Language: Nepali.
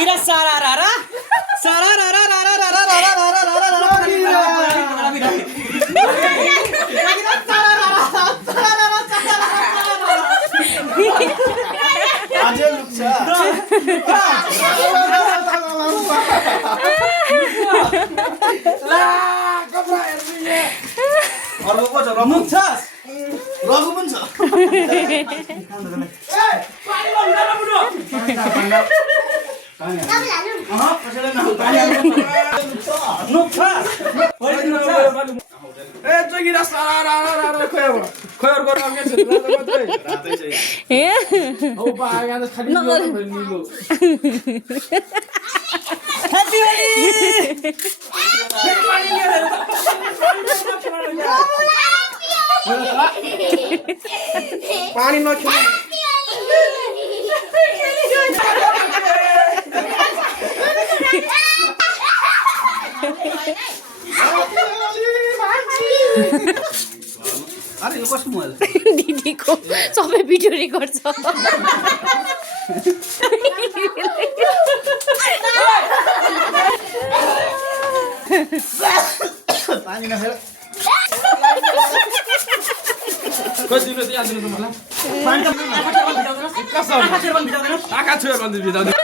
Ira sararara. अझै लुक्छ अर्को को छ रघु छ रघु पनि छ पानी नखेल अरे यो कसको मोबाइल दिदीको सबै भिडियो रेकर्ड छ पानी नखेल कति दिनु त्यहाँ दिनु त मलाई पानी आँखा छुयो भने भिजाउँदैन